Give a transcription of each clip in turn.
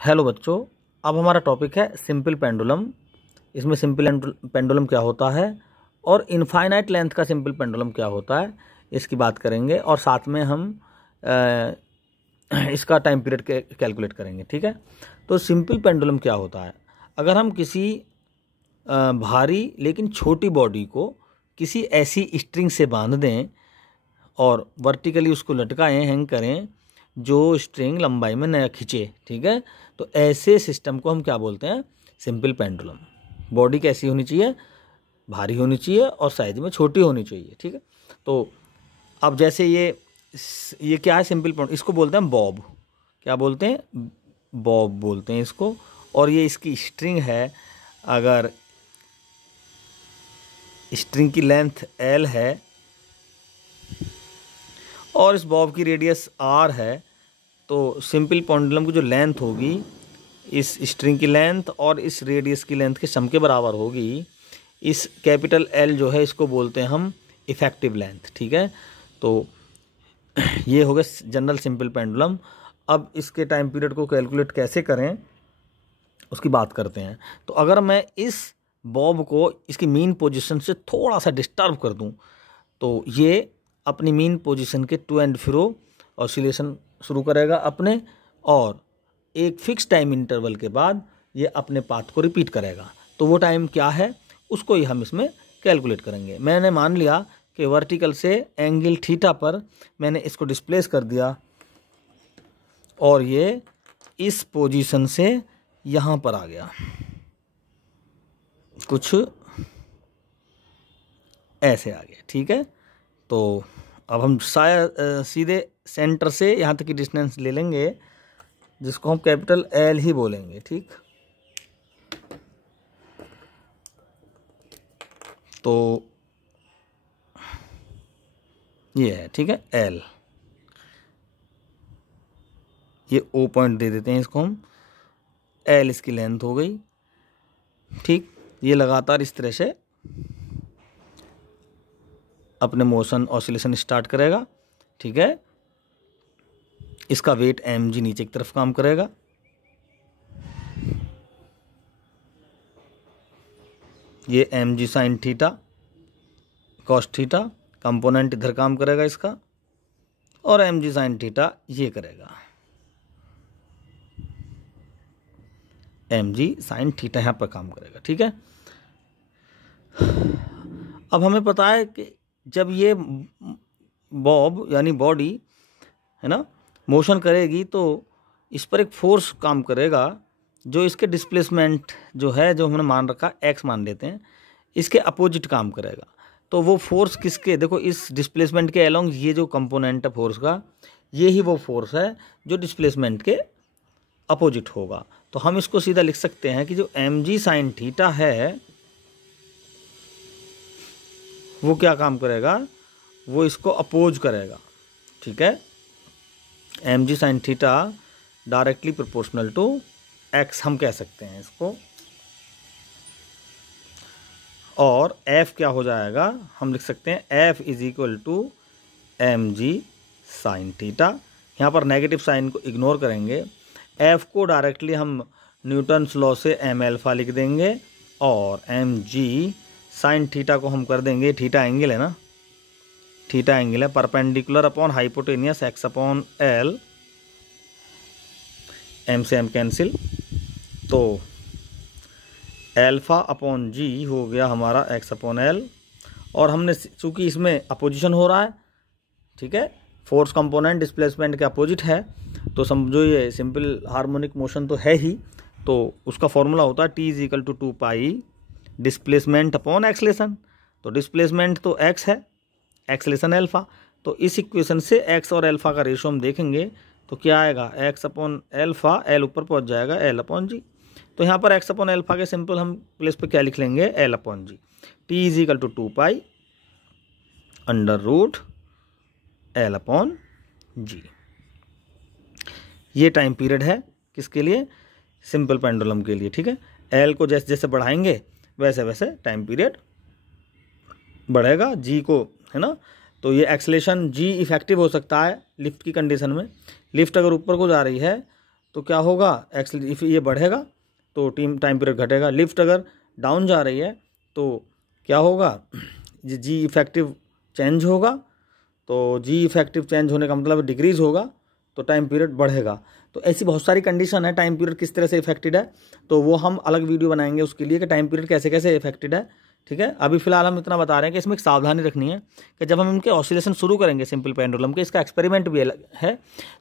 Hello बच्चों, अब हमारा टॉपिक है सिंपल पेंडुलम। इसमें सिंपल पेंडुलम क्या होता है और इनफाइनाइट लेंथ का सिंपल पेंडुलम क्या होता है इसकी बात करेंगे, और साथ में हम इसका टाइम पीरियड कैलकुलेट करेंगे। ठीक है, तो सिंपल पेंडुलम क्या होता है? अगर हम किसी भारी लेकिन छोटी बॉडी को किसी ऐसी स्ट्रिंग से बांध दें और वर्टिकली उसको लटकाएं, हैंग करें, जो स्ट्रिंग लंबाई में न खींचे, ठीक है, तो ऐसे सिस्टम को हम क्या बोलते हैं? Simple pendulum. बॉडी कैसी होनी चाहिए? भारी होनी चाहिए और साइज में छोटी होनी चाहिए। ठीक है, तो अब जैसे ये क्या है? सिंपल पेंडुलम, इसको बोलते हैं बॉब। क्या बोलते हैं? बॉब बोलते हैं इसको। और ये इसकी स्ट्रिंग है। अगर स्ट्रिंग की लेंथ L है और इस बॉब की रेडियस R है, तो सिंपल पेंडुलम की जो लेंथ होगी इस स्ट्रिंग की लेंथ और इस रेडियस की लेंथ के सम के बराबर होगी। इस कैपिटल L जो है इसको बोलते हैं हम इफ़ेक्टिव लेंथ। ठीक है, तो ये हो गया जनरल सिंपल पेंडुलम। अब इसके टाइम पीरियड को कैलकुलेट कैसे करें उसकी बात करते हैं। तो अगर मैं इस बॉब को इसकी मीन पोजीशन से थोड़ा सा डिस्टर्ब कर दूं, तो ये अपनी मीन पोजीशन के टू एंड फ्रो ऑसिलेशन शुरू करेगा अपने, और एक फिक्स टाइम इंटरवल के बाद ये अपने पाथ को रिपीट करेगा। तो वो टाइम क्या है उसको ही हम इसमें कैलकुलेट करेंगे। मैंने मान लिया कि वर्टिकल से एंगल थीटा पर मैंने इसको डिस्प्लेस कर दिया और ये इस पोजीशन से यहाँ पर आ गया, कुछ ऐसे आ गया। ठीक है, तो अब हम सीधे सेंटर से यहाँ तक की डिस्टेंस ले लेंगे, जिसको हम कैपिटल L ही बोलेंगे। ठीक, तो ये है, ठीक है, L। ये O पॉइंट दे देते हैं इसको हम, L इसकी लेंथ हो गई। ठीक, ये लगातार इस तरह से अपने मोशन ऑसिलेशन स्टार्ट करेगा। ठीक है, इसका वेट mg नीचे की तरफ काम करेगा। ये mg sine theta cos theta component इधर काम करेगा इसका, और mg साइन थीटा ये करेगा, mg साइन थीटा यहाँ पर काम करेगा। ठीक है, अब हमें पता है कि जब ये बॉब यानी बॉडी है ना मोशन करेगी, तो इस पर एक फोर्स काम करेगा जो इसके डिस्प्लेसमेंट जो है, जो हमने मान रखा x मान लेते हैं, इसके अपोजिट काम करेगा। तो वो फोर्स किसके? देखो, इस डिस्प्लेसमेंट के अलोंग ये जो कंपोनेंट है फोर्स का, ये ही वो फोर्स है जो डिस्प्लेसमेंट के अपोजिट होगा। तो हम इसको सीधा लिख सकते हैं कि जो mg साइन थीटा है वो क्या काम करेगा? वो इसको अपोज करेगा। ठीक है, mg sine theta directly proportional to x हम कह सकते हैं इसको। और f क्या हो जाएगा? हम लिख सकते हैं f is equal to mg sine theta. यहाँ पर नेगेटिव साइन को इग्नोर करेंगे। f को डायरेक्टली हम न्यूटन्स लॉ से m अल्फा लिख देंगे, और mg साइन थीटा को हम कर देंगे, थीटा एंगल है ना, थीटा एंगल है perpendicular upon hypotenuse x upon l, m से m कैंसिल, तो अल्फा अपॉन g हो गया हमारा x अपॉन l। और हमने चूंकि इसमें अपोजिशन हो रहा है, ठीक है, फोर्स कंपोनेंट डिस्प्लेसमेंट के अपोजिट है, तो समझो ये सिंपल हार्मोनिक मोशन तो है ही। तो उसका फॉर्मूला होता है t is equal to 2 pi displacement upon acceleration. तो डिस्प्लेसमेंट तो x है, एक्सलेशन अल्फा। तो इस इक्वेशन से x और अल्फा का रेशो हम देखेंगे तो क्या आएगा? x अपॉन अल्फा, l ऊपर पहुंच जाएगा l अपॉन जी। तो यहाँ पर x अपॉन अल्फा के सिंपल हम प्लेस पे क्या लिख लेंगे? l upon g. t is equal to 2 pi under root l upon g. ये टाइम पीरियड है किसके लिए? सिंपल पेंडुलम के लिए। ठीक है, l को जैसे जैसे बढ़ाएंगे वैसे वैसे टाइम पीरियड बढ़ेगा, g को, है ना। तो ये एक्सलेशन g इफेक्टिव हो सकता है लिफ्ट की कंडीशन में। लिफ्ट अगर ऊपर को जा रही है तो क्या होगा, इफ ये बढ़ेगा तो टाइम पीरियड घटेगा। लिफ्ट अगर डाउन जा रही है तो क्या होगा, जी इफेक्टिव चेंज होगा, तो जी इफेक्टिव चेंज होने का मतलब डिक्रीज होगा तो टाइम पीरियड बढ़ेगा। तो ऐसी बहुत सारी कंडीशन है, टाइम पीरियड किस तरह से इफेक्टेड है, तो वो हम अलग वीडियो बनाएंगे उसके लिए कि टाइम पीरियड कैसे कैसे इफेक्टेड है। ठीक है, अभी फिलहाल हम इतना बता रहे हैं कि इसमें एक सावधानी रखनी है कि जब हम इनके ऑसिलेशन शुरू करेंगे सिंपल पेंडुलम के, इसका एक्सपेरिमेंट भी अलग है,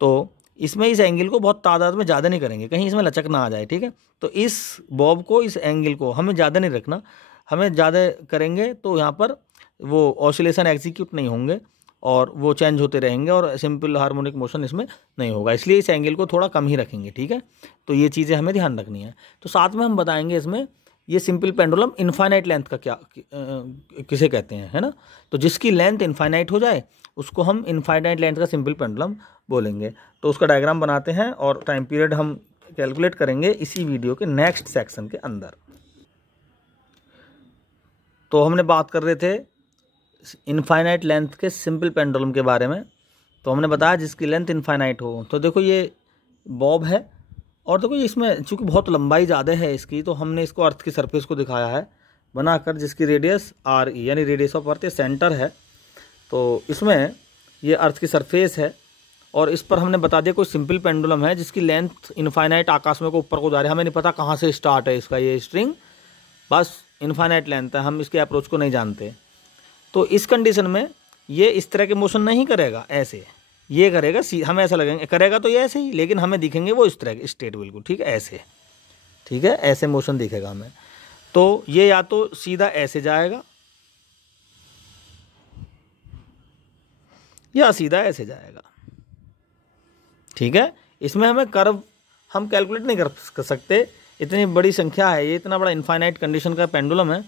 तो इसमें इस एंगल को बहुत तादाद में ज़्यादा नहीं करेंगे, कहीं इसमें लचक ना आ जाए। ठीक है, तो इस बॉब को, इस एंगल को हमें ज़्यादा नहीं रखना, हमें ज़्यादा करेंगे तो यहाँ पर वो ऑसिलेशन एग्जीक्यूट नहीं होंगे और वो चेंज होते रहेंगे और सिंपल हार्मोनिक मोशन इसमें नहीं होगा, इसलिए इस एंगल को थोड़ा कम ही रखेंगे। ठीक है, तो ये चीज़ें हमें ध्यान रखनी है। तो साथ में हम बताएंगे इसमें ये सिंपल पेंडुलम इनफाइनाइट लेंथ का क्या किसे कहते हैं, है ना। तो जिसकी लेंथ इनफाइनाइट हो जाए उसको हम इनफाइनाइट लेंथ का सिंपल पेंडुलम बोलेंगे। तो उसका डायग्राम बनाते हैं और टाइम पीरियड हम कैलकुलेट करेंगे इसी वीडियो के नेक्स्ट सेक्शन के अंदर। तो हमने बात कर रहे थे इनफाइनाइट लेंथ के सिंपल पेंडुलम के बारे में। तो हमने बताया जिसकी लेंथ इनफाइनाइट हो। तो देखो ये बॉब है और देखो ये इसमें चूँकि बहुत लंबाई ज़्यादा है इसकी, तो हमने इसको अर्थ की सरफेस को दिखाया है बनाकर, जिसकी रेडियस आर ई यानी रेडियस ऑफ अर्थ सेंटर है। तो इसमें ये अर्थ की सरफेस है और इस पर हमने बता दिया कोई सिंपल पेंडुलम है जिसकी लेंथ इनफाइनाइट आकाश में को ऊपर को जा रही है। हमें नहीं पता कहाँ से स्टार्ट है इसका ये स्ट्रिंग, बस इनफाइनाइट लेंथ है, हम इसके अप्रोच को नहीं जानते। तो इस कंडीशन में ये इस तरह के मोशन नहीं करेगा, ऐसे ये करेगा, हमें ऐसा लगेंगे करेगा तो ये ऐसे ही, लेकिन हमें दिखेंगे वो इस तरह के स्ट्रेट बिल्कुल, ठीक है, ऐसे, ठीक है, ऐसे मोशन दिखेगा हमें। तो ये या तो सीधा ऐसे जाएगा या सीधा ऐसे जाएगा। ठीक है, इसमें हमें कर्व हम कैलकुलेट नहीं कर सकते, इतनी बड़ी संख्या है ये, इतना बड़ा इनफाइनाइट कंडीशन का पेंडुलम है।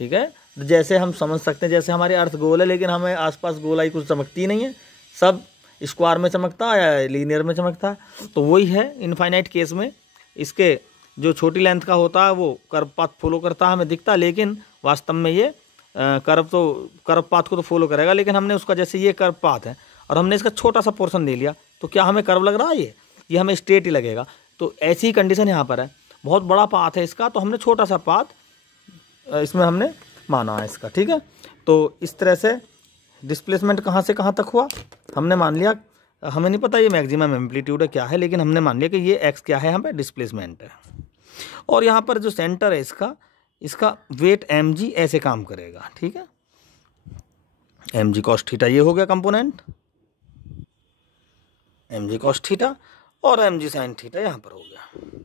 ठीक है, जैसे हम समझ सकते हैं जैसे हमारी अर्थ गोल है लेकिन हमें आसपास गोलाई कुछ चमकती नहीं है, सब स्क्वायर में चमकता है या लीनियर में चमकता है। तो वही है इनफाइनाइट केस में, इसके जो छोटी लेंथ का होता है वो कर्व पाथ फॉलो करता है, हमें दिखता है, लेकिन वास्तव में ये कर्व पाथ को तो फॉलो करेगा, लेकिन हमने उसका जैसे ये कर्व पाथ है और हमने इसका छोटा सा पोर्शन ले लिया तो क्या हमें कर्व लग रहा है, ये हमें स्ट्रेट ही लगेगा। तो ऐसी ही कंडीशन यहाँ पर है, बहुत बड़ा पाथ है इसका तो हमने छोटा सा पाथ इसमें हमने माना है इसका। ठीक है, तो इस तरह से डिस्प्लेसमेंट कहाँ से कहाँ तक हुआ हमने मान लिया, हमें नहीं पता ये मैक्सिमम एम्पलीट्यूड है क्या है, लेकिन हमने मान लिया कि ये एक्स क्या है, यहाँ पे डिस्प्लेसमेंट है। और यहाँ पर जो सेंटर है इसका वेट mg ऐसे काम करेगा। ठीक है, mg cos थीटा ये हो गया कंपोनेंट, mg cos थीटा, और mg sin थीटा यहाँ पर हो गया।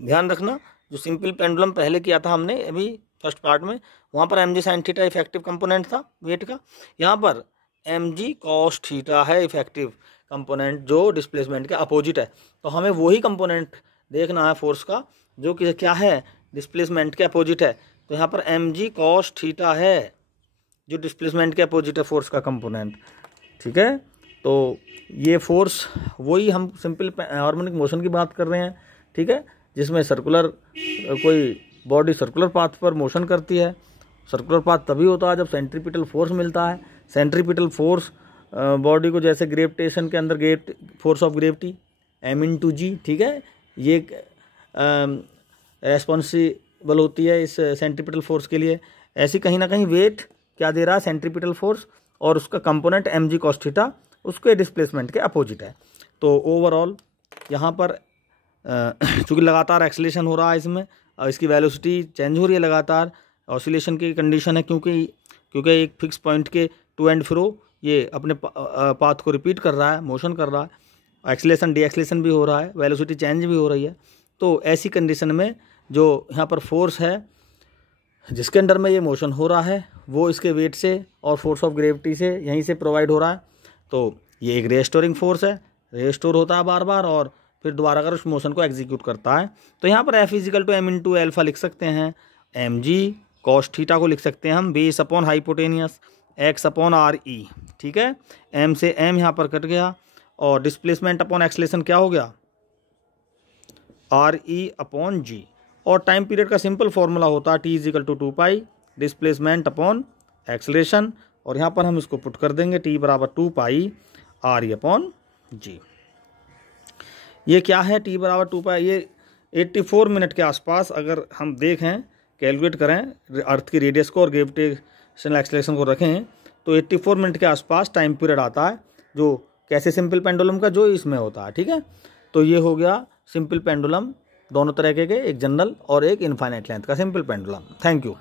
ध्यान रखना जो सिंपल पेंडुलम पहले किया था हमने अभी फर्स्ट पार्ट में, वहाँ पर mg sin theta effective component था वेट का, यहाँ पर mg cos थीटा है इफेक्टिव कंपोनेंट जो डिस्प्लेसमेंट के अपोजिट है। तो हमें वही कंपोनेंट देखना है फोर्स का जो कि क्या है, डिस्प्लेसमेंट के अपोजिट है। तो यहाँ पर mg cos थीटा है जो डिस्प्लेसमेंट के अपोजिट है फोर्स का कंपोनेंट। ठीक है, तो ये फोर्स वही हम सिंपल हार्मोनिक मोशन की बात कर रहे हैं। ठीक है, जिसमें सर्कुलर कोई बॉडी सर्कुलर पाथ पर मोशन करती है। सर्कुलर पाथ तभी होता है जब सेंट्रीपिटल फोर्स मिलता है। सेंट्रीपिटल फोर्स बॉडी को जैसे ग्रेविटेशन के अंदर फोर्स ऑफ ग्रेविटी m/g, ठीक है, ये रेस्पॉन्सिबल होती है इस सेंट्रीपिटल फोर्स के लिए। ऐसी कहीं ना कहीं वेट क्या दे रहा है, सेंट्रीपिटल फोर्स, और उसका कंपोनेंट mg cos थीटा उसके डिस्प्लेसमेंट के अपोजिट है। तो ओवरऑल यहाँ पर चूँकि लगातार एक्सेलेरेशन हो रहा है इसमें और इसकी वेलोसिटी चेंज हो रही है लगातार, ऑसिलेशन की कंडीशन है क्योंकि एक फिक्स पॉइंट के टू एंड फ्रो ये अपने पाथ को रिपीट कर रहा है, मोशन कर रहा है, एक्सेलेरेशन डी एक्सेलेरेशन भी हो रहा है, वेलोसिटी चेंज भी हो रही है। तो ऐसी कंडीशन में जो यहाँ पर फोर्स है जिसके अंडर में ये मोशन हो रहा है वो इसके वेट से और फोर्स ऑफ ग्रेविटी से यहीं से प्रोवाइड हो रहा है। तो ये एक रेस्टोरिंग फोर्स है, रेस्टोर होता है बार बार और फिर दोबारा कर उस मोशन को एग्जीक्यूट करता है। तो यहाँ पर F = m/α लिख सकते हैं, mg cos थीटा को लिख सकते हैं हम बेस अपॉन हाइपोटेनियस x/re। ठीक है, m से m यहाँ पर कट गया और डिस्प्लेसमेंट अपॉन एक्सेलेरेशन क्या हो गया, re/g। और टाइम पीरियड का सिंपल फॉर्मूला होता है t = 2π डिस्प्लेसमेंट अपॉन एक्सेलेरेशन, और यहाँ पर हम इसको पुट कर देंगे t = 2π re/g। ये क्या है, t बराबर 2 पाई, ये 84 मिनट के आसपास अगर हम देखें, कैलकुलेट करें अर्थ की रेडियस को और ग्रेविटेशनल एक्सेलरेशन को रखें, तो 84 मिनट के आसपास टाइम पीरियड आता है, जो कैसे सिंपल पेंडुलम का जो इसमें होता है। ठीक है, तो ये हो गया सिंपल पेंडुलम, दोनों तरह के, एक जनरल और एक इनफाइनाइट लेंथ का सिंपल पेंडुलम। Thank you.